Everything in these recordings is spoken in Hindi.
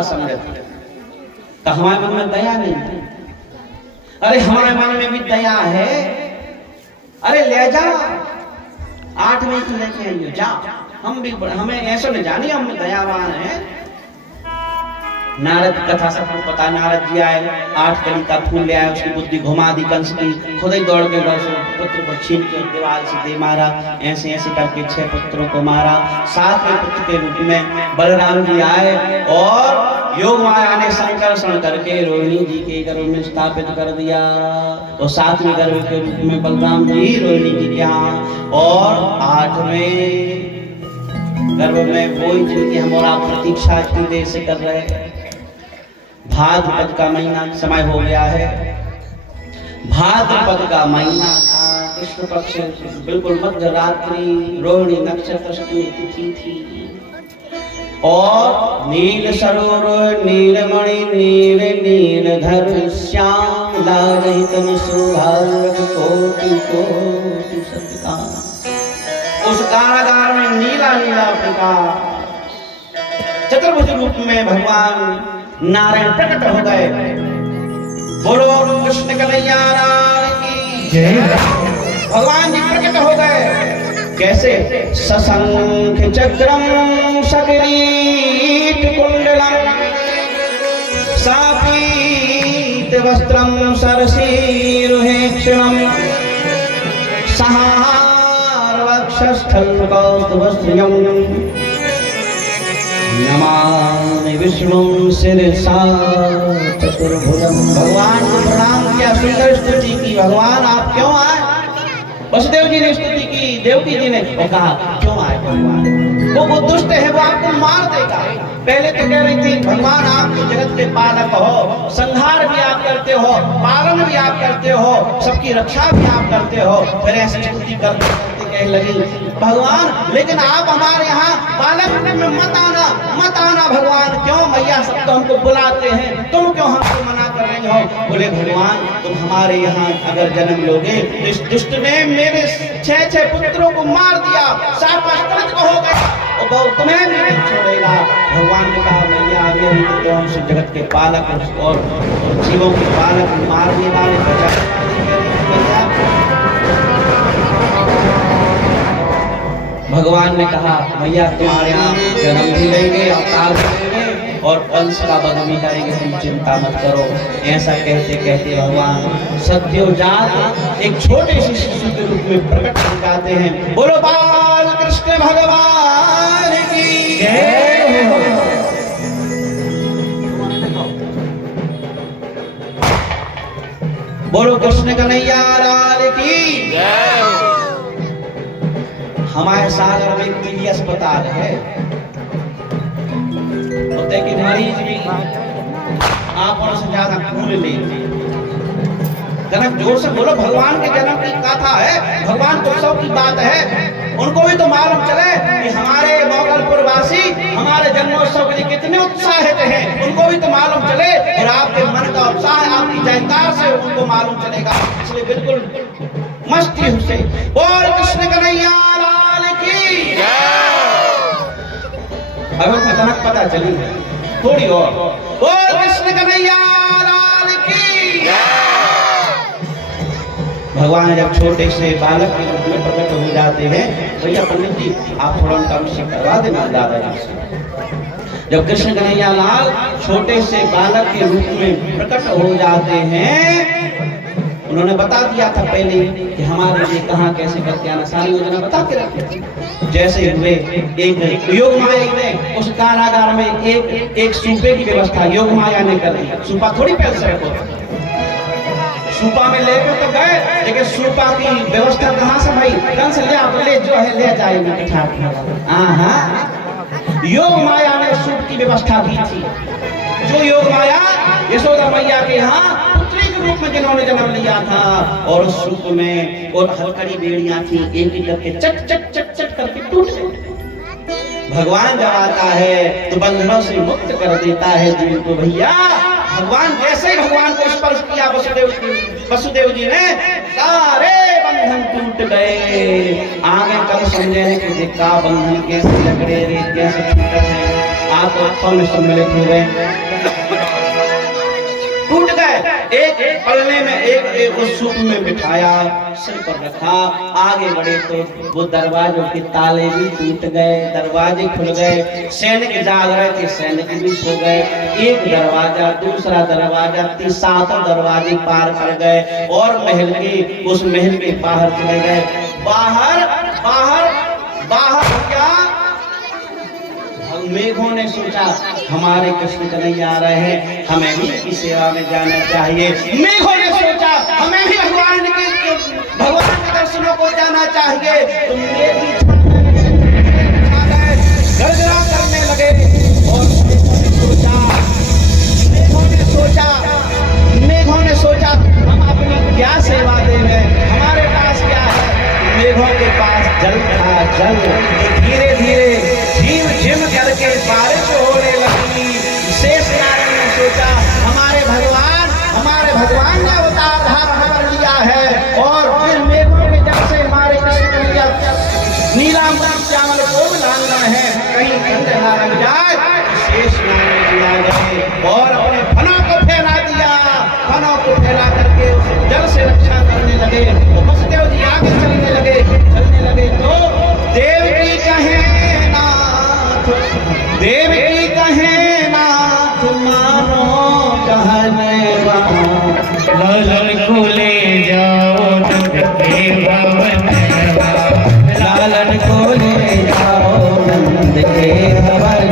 का संगत, तो हमारे मन में दया नहीं। अरे हमारे मन में भी दया है, अरे ले जा 8 में तो लेके आइयो जा, हम भी हमें ऐसा नहीं जानी हम दयावान है। नारद कथा सबको पता, नारद जी आए 8 कली का फूल ले आए, उसकी बुद्धि घुमा दी कंस की, खुद ही दौड़ के पुत्र को छीन के दीवार से दे मारा, ऐसे ऐसे करके 6 पुत्रों को मारा। 7वें पुत्र के रूप में बलराम जी आए और योग माया ने संकर्षण करके रोहिणी जी के गर्भ में स्थापित कर दिया। तो 7वें गर्भ के रूप में बलराम जी रोहिणी जी के यहाँ, और 8वें गर्भ में वही जिनकी हम और आप प्रतीक्षा इतनी देर से कर रहे हैं। भाद्रपद का महीना समय हो गया है, भाद्रपद का महीना था, कृष्ण पक्ष बिल्कुल मध्य रात्रि, रोहिणी नक्षत्र अष्टमी तिथि थी, और नील सरोवर नीलमणि नील नीलधर श्याम लालित सुहाग कोटि कोटि सत्कार। उस कारागार में नीला नीला प्रकाश चतुर्भुज रूप में भगवान नारायण प्रकट हो गए। बोलो कृष्ण कन्हैया लाल की जय। भगवान जी प्रकट हो गए कैसे? सशंख चक्रम सकिरीट कुंडलम सापीत वस्त्रम सरसीरुहेक्षणम सहार वक्षस्थल कौस्तुभस्त्रियम नमामि विष्णु शिरसा चतुर्भुजम। भगवान को प्रणाम किया, सुंदर स्तुति की। भगवान आप क्यों आए? वसुदेव जी ने स्तुति की, देवकी जी ने, और कहा क्यों आए भगवान? वो दुष्ट है, वो आपको मार देगा। पहले तो कह रही थी भगवान आप तो जगत के पालक हो, संहार भी आप करते हो, पालन भी आप करते हो, सबकी रक्षा भी आप करते हो। फिर ऐसी स्तुति करते कहने लगी भगवान लेकिन आप हमारे यहाँ पालक में मत आना, मत आना भगवान। क्यों? मैया सब तो हमको बुलाते हैं, तुम क्यों हमको मना कर रही हो? बोले भगवान तुम हमारे यहाँ अगर जन्म लोगे तो इस दुष्ट ने मेरे 6 पुत्रों को मार दिया, शापांतरित हो गया, और वो तुम्हें भी नहीं छोड़ेगा। भगवान ने कहा मैया आगे हम तो हमसे जगत के पालक और जीवों के पालक मारने वाले बचा। भगवान ने कहा मैया तुम्हारे यहाँ जन्म भी लेंगे, अवतार भी लेंगे, और वंश का वध भी करेंगे, तुम चिंता मत करो। ऐसा कहते कहते भगवान सद्योजात एक छोटे से शिशु के रूप में प्रकट हो जाते हैं। बोलो बाल कृष्ण भगवान की जय। बोलो कृष्ण कन्हैया लाल की जय। हमारे सागर में एक निजी अस्पताल है, होते कि मरीज भी आप से ज्यादा खून लेते। जनक जोर से बोलो भगवान के जन्म की कथा है, भगवान को उत्सव की बात है। उनको भी तो मालूम चले कि हमारे मोगलपुर वासी हमारे जन्मोत्सव के लिए कितने उत्साहित हैं, उनको भी तो मालूम चले। और आपके मन का उत्साह आपकी जयकार से उनको मालूम चलेगा, इसलिए बिल्कुल मस्ती से बोल कृष्ण कन्हैया लाल की जय। अब कथनक पता चली थोड़ी और, बोल कृष्ण कन्हैया लाल की जय। भगवान जब छोटे से बालक के रूप में प्रकट हो जाते हैं, भैया पंडित जी आप थोड़ा उनका अभिषेक करवा देना दादाजी से। जब कृष्ण कन्हैया लाल छोटे से बालक के रूप में प्रकट हो जाते हैं, उन्होंने बता दिया था पहले कि हमारे लिए कहाँ कैसे करके आना, सारी योजना बता के रखे। जैसे हुए एक योग माया ने उस कारागार में एक सूपे की व्यवस्था योग माया ने कर दी। सूपा थोड़ी पैसे रखो, सूपा में लेकर तो गए, लेकिन सूपा की व्यवस्था कहाँ से भाई? कंस ले जो है ले जाएगी। योग माया ने सूप की व्यवस्था की थी। जो योग माया यशोदा मैया के यहाँ पुत्री के रूप में जिन्होंने जन्म लिया था, और उस सूप में और हलकड़ी बेड़ियां थी, एक एक करके चट चट चट चट करके टूट गई। भगवान जब आता है तो बंधनों से मुक्त कर देता है जीव को। भैया भगवान जैसे ही भगवान को स्पर्श किया वसुदेव जी ने, सारे बंधन टूट गए। आगे कल समझे कि देखा बंधन कैसे लग रहे, कैसे छूटत है। हाथ पत्थर में सम्मिलित हो गए, टूट गए। एक पलने में एक उस सूप में बिठाया, सिर पर रखा, आगे बढ़े तो वो दरवाजों के ताले भी टूट गए, दरवाजे खुल गए। सैनिक जाग रहे थे, सैनिक भी सो गए। एक दरवाजा, दूसरा दरवाजा, 7 दरवाजे पार कर गए और महल के उस महल के बाहर चले गए। बाहर बाहर बाहर क्या मेघों ने सोचा हमारे कृष्ण कन्हैया आ रहे हैं, हमें भी इनकी सेवा में जाना चाहिए। मेघों ने सोचा हमें भी भगवान के दर्शनों को जाना चाहिए। तो मेघ भी गरगरा करने लगे और मेघों ने सोचा हम अपनी क्या सेवा देंगे, हमारे पास क्या है। मेघों के पास जल था, जल। धीरे धीरे झिम झिम करके बारिश होने लगी। शेष नारायण ने सोचा हमारे भगवान ने अवतार धारण कर लिया है और फिर मेघों के जल से हमारे कृष्ण कन्हैया नीलांबर श्यामल को लांगना है, कहीं कंध ना लग जाए। शेष नारायण जी आ गए और अपने फनों को फैला दिया, फनों को फैला करके उस जल से रक्षा करने लगे। तो वसुदेव जी आगे चलने लगे तो देवकी कहे नाथ मानो कहने लालन को ले जाओ नंद के भवन, लालन को ले जाओ नंद के भवन।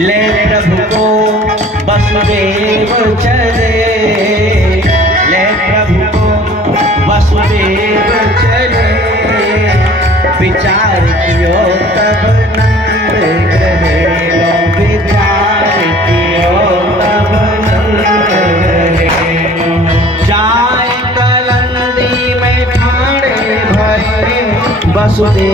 ले प्रभु को वसुदेव चले, ले प्रभु को वसुदेव चले। विचार कियो तब नंद ग्रहे, विचार कियो तब नंद ग्रहे। जाए कलंदी में ठाणे भरे वसुदेव